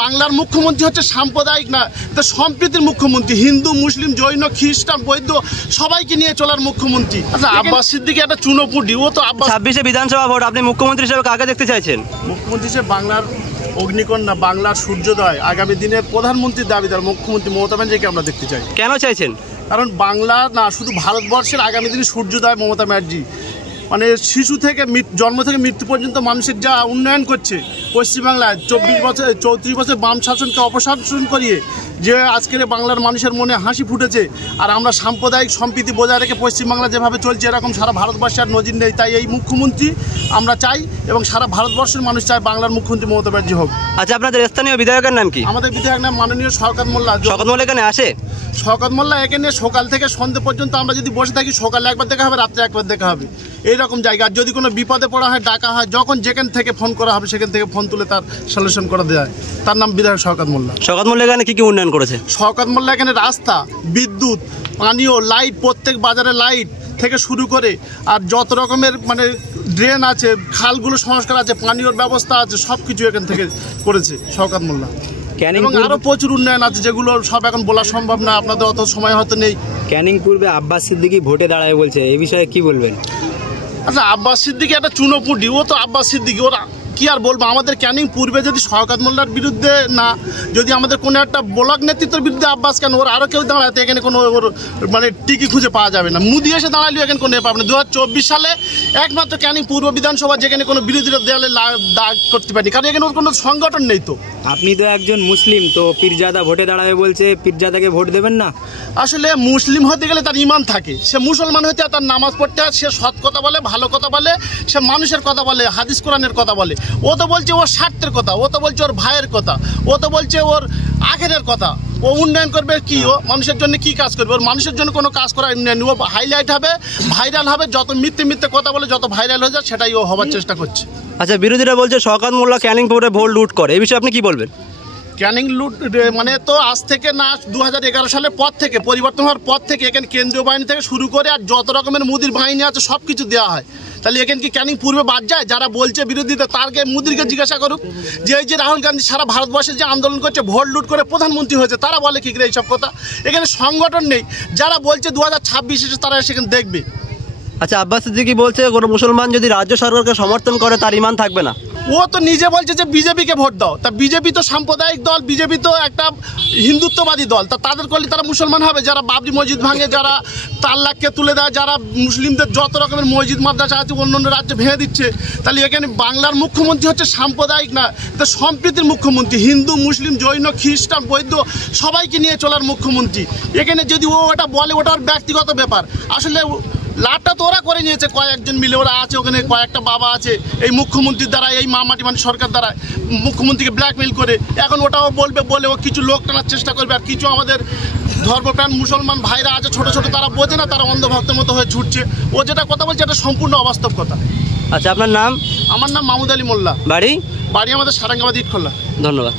বাংলার মুখ্যমন্ত্রী হচ্ছে সাম্প্রদায়িক না, সম্প্রীতির মুখ্যমন্ত্রী। হিন্দু, মুসলিম, জৈন, খ্রিস্টান, বৌদ্ধ সবাইকে নিয়ে চলার মুখ্যমন্ত্রী। আচ্ছা, আব্বাস সিদ্দিকী একটা চুনোপুটি, ও তো 26-এ বিধানসভা ভোট, আপনি মুখ্যমন্ত্রী হিসেবে কাকে দেখতে চাইছেন? মুখ্যমন্ত্রী হিসেবে বাংলার অগ্নিকন্যা, বাংলার সূর্যোদয়, আগামী দিনের প্রধানমন্ত্রীর দাবিদার মুখ্যমন্ত্রী মমতা ব্যানার্জিকে আমরা দেখতে চাই। কেন চাইছেন? কারণ বাংলা না, শুধু ভারতবর্ষের আগামী দিনে সূর্যোদয় মমতা ব্যানার্জি। মানে শিশু থেকে জন্ম থেকে মৃত্যু পর্যন্ত মানুষের যা উন্নয়ন করছে পশ্চিমবাংলায়, 34 বছর বাম শাসনকে অপশাসন করিয়ে যে আজকের বাংলার মানুষের মনে হাসি ফুটেছে। আর আমরা সাম্প্রদায়িক সম্প্রীতি বজায় রেখে পশ্চিমবাংলা যেভাবে চলছে, এরকম সারা ভারতবর্ষে আর নজির নেই। তাই এই মুখ্যমন্ত্রী আমরা চাই এবং সারা ভারতবর্ষের মানুষ চায় বাংলার মুখ্যমন্ত্রী মমতা ব্যানার্জি হোক। আচ্ছা, আপনাদের স্থানীয় বিধায়কের নাম কি? আমাদের বিধায়ক নাম মাননীয় শওকত মোল্লা। শওকত মোল্লা এখানে আসে? শওকত মোল্লা এখানে সকাল থেকে সন্ধ্যে পর্যন্ত আমরা যদি বসে থাকি, সকালে একবার দেখা হবে, রাত্রে একবার দেখা হবে, এইরকম জায়গা। আর যদি কোনো বিপদে পড়া হয়, ডাকা হয়, যখন যেখান থেকে ফোন করা হবে সেখান থেকে ফোন তুলে তার সলিউশন করে দেয়। তার নাম বিধায়ক শওকত মোল্লা। শওকত মোল্লা এখানে কি উন্নয়ন করেছে? শওকত মোল্লা এখানে রাস্তা, বিদ্যুৎ, পানীয়, লাইট, প্রত্যেক বাজারে লাইট থেকে শুরু করে আর যত রকমের মানে ড্রেন আছে, খালগুলো সংস্কার আছে, পানীয়র ব্যবস্থা আছে, সব কিছু এখান থেকে করেছে শওকত মোল্লা। এবং আরও প্রচুর উন্নয়ন আছে যেগুলো সব এখন বলা সম্ভব না, আপনাদের অত সময় হয়তো নেই। ক্যানিং পূর্বে আব্বাস সিদ্দিকী ভোটে দাঁড়ায় বলছে, এই বিষয়ে কি বলবেন? আচ্ছা, আব্বাস সিদ্দিকী একটা চুনোপুটি, ও তো আব্বাস সিদ্দিকী, ওরা কি আর বলবো। আমাদের ক্যানিং পূর্বে যদি শওকত মোল্লার বিরুদ্ধে না, যদি আমাদের কোনো একটা ব্লক নেতৃত্বের বিরুদ্ধে আব্বাস কেন, ওর আরও কেউ দাঁড়াতে এখানে কোনো ওর মানে টিকি খুঁজে পাওয়া যাবে না। মুদি এসে দাঁড়ালেও এখানে কোনো পাবে না। 2024 সালে একমাত্র ক্যানিং পূর্ব বিধানসভা যেখানে কোনো বিরোধীরা দেয়ালে দাগ করতে পারেনি, কারণ এখানে ওর কোনো সংগঠন নেই। তো আপনি তো একজন মুসলিম, তো পীরজাদা ভোটে দাঁড়াবে বলছে, পীরজাদাকে ভোট দেবেন না? আসলে মুসলিম হতে গেলে তার ইমান থাকে, সে মুসলমান হতে তার নামাজ পড়তে হয়, সে সৎ কথা বলে, ভালো কথা বলে, সে মানুষের কথা বলে, হাদিস কোরআনের কথা বলে। ও তো বলছে ওর স্বার্থের কথা, ও তো বলছে ওর ভাইয়ের কথা, ও তো বলছে ওর আখেরের কথা। ও উন্নয়ন করবে কি? ও মানুষের জন্য কি কাজ করবে? ওর মানুষের জন্য কোনো কাজ করার উন্নয়ন। ও হাইলাইট হবে, ভাইরাল হবে, যত মিথ্যে কথা বলে যত ভাইরাল হয়ে যায় সেটাই ও হবার চেষ্টা করছে। আচ্ছা, বিরোধীরা বলছে শওকত মোল্লা ক্যানিং পূর্বে ভোট লুট করে, এই বিষয়ে আপনি কি বলবেন? ক্যানিং লুট মানে তো আজ থেকে না, 2011 সালের পর থেকে, পরিবর্তন হওয়ার পর থেকে এখানে কেন্দ্রীয় বাহিনী থেকে শুরু করে আর যত রকমের মুদির বাহিনী আছে সব কিছু দেওয়া হয়। তাহলে এখানে কি ক্যানিং পূর্বে বাদ যায়? যারা বলছে বিরোধীরা, তারকে মুদিরকে জিজ্ঞাসা করুক যে এই যে রাহুল গান্ধী সারা ভারতবর্ষে যে আন্দোলন করছে, ভোট লুট করে প্রধানমন্ত্রী হয়েছে, তারা বলে কি করে এইসব কথা? এখানে সংগঠন নেই। যারা বলছে 2026 এসে তারা সেখানে দেখবে। আচ্ছা, আব্বাস সিদ্দিকী বলছে কোনো মুসলমান যদি রাজ্য সরকারকে সমর্থন করে তার ইমান থাকবে না। ও তো নিজে বলছে যে বিজেপিকে ভোট দাও। তা বিজেপি তো সাম্প্রদায়িক দল, বিজেপি তো একটা হিন্দুত্ববাদী দল। তা তাদের করলে তারা মুসলমান হবে? যারা বাবরি মসজিদ ভাঙে, যারা তাল্লাককে তুলে দেয়, যারা মুসলিমদের যত রকমের মসজিদ মাদ্রাসা আছে অন্য অন্য রাজ্যে ভেঙে দিচ্ছে, তাহলে এখানে বাংলার মুখ্যমন্ত্রী হচ্ছে সাম্প্রদায়িক না, এটা সম্প্রীতির মুখ্যমন্ত্রী। হিন্দু, মুসলিম, জৈন, খ্রিস্টান, বৌদ্ধ সবাইকে নিয়ে চলার মুখ্যমন্ত্রী। এখানে যদি ও ওটা বলে, ওটা ওর ব্যক্তিগত ব্যাপার। আসলে লাভটা তো ওরা করে নিয়েছে, কয়েকজন মিলে ওরা আছে ওখানে, কয়েকটা বাবা আছে এই মুখ্যমন্ত্রীর দ্বারা, এই মামাটি মানে সরকার দ্বারা মুখ্যমন্ত্রীকে ব্ল্যাকমেইল করে। এখন ওটাও বলবে, বলে ও কিছু লোক টানার চেষ্টা করবে। আর কিছু আমাদের ধর্মপ্রাণ মুসলমান ভাইরা আছে ছোট ছোট, তারা বোঝে না, তারা অন্ধভক্তের মতো হয়ে ছুটছে। ও যেটা কথা বলছে এটা সম্পূর্ণ অবাস্তব কথা। আচ্ছা, আপনার নাম? আমার নাম মাহমুদ আলী মোল্লা। বাড়ি? বাড়ি আমাদের সারাঙ্গাবাদ ইটখোলা। ধন্যবাদ।